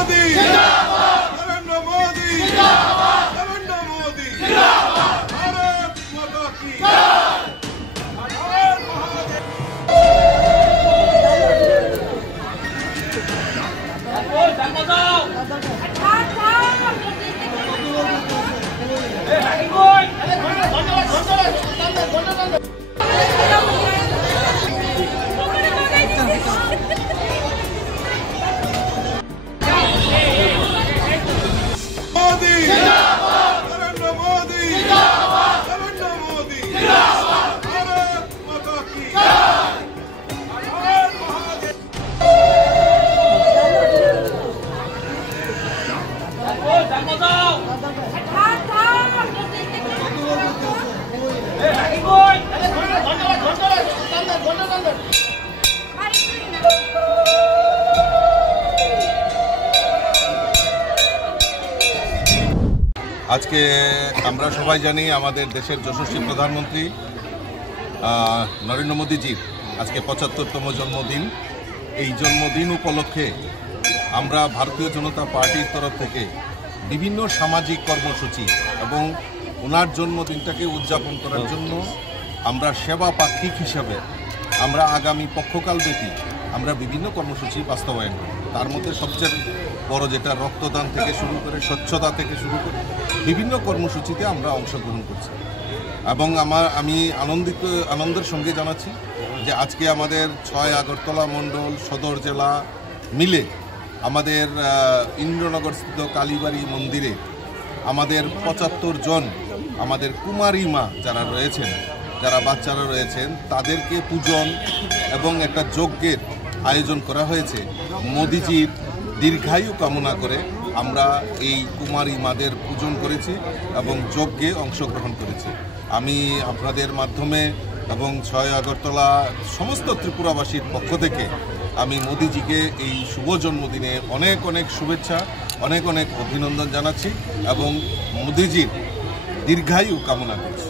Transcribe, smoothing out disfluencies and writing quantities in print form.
मोदी नरेंद्र मोदी नरेंद्र मोदी भारत माता की आज के আমরা সবাই জানি আমাদের দেশের যশস্বী প্রধানমন্ত্রী নরেন্দ্র মোদীজির আজকে ৭৫তম জন্মদিন। এই জন্মদিন উপলক্ষে আমরা ভারতীয় জনতা পার্টির তরফ থেকে বিভিন্ন সামাজিক কর্মসূচি এবং ওনার জন্মদিনটাকে উদযাপন করার জন্য আমরা সেবা পাক্ষিক হিসাবে আমরা আগামী পক্ষকালব্যাপী আমরা বিভিন্ন কর্মসূচি বাস্তবায়ন করি। তার মধ্যে সবচেয়ে বড় যেটা রক্তদান থেকে শুরু করে স্বচ্ছতা থেকে শুরু করে বিভিন্ন কর্মসূচিতে আমরা অংশগ্রহণ করছি এবং আমি আনন্দের সঙ্গে জানাচ্ছি যে আজকে আমাদের ৬ আগরতলা মণ্ডল সদর জেলা মিলে আমাদের ইন্দ্রনগরস্থিত কালীবাড়ি মন্দিরে আমাদের ৭৫ জন আমাদের কুমারী মা যারা রয়েছেন, যারা বাচ্চারা রয়েছেন, তাদেরকে পূজন এবং একটা যজ্ঞের আয়োজন করা হয়েছে। মোদিজির দীর্ঘায়ু কামনা করে আমরা এই কুমারী মাদের পূজন করেছি এবং যজ্ঞে অংশগ্রহণ করেছি। আমি আপনাদের মাধ্যমে এবং ৬ আগরতলা সমস্ত ত্রিপুরাবাসীর পক্ষ থেকে আমি মোদিজিকে এই শুভ জন্মদিনে অনেক অনেক শুভেচ্ছা, অনেক অনেক অভিনন্দন জানাচ্ছি এবং মোদিজির দীর্ঘায়ু কামনা করছি।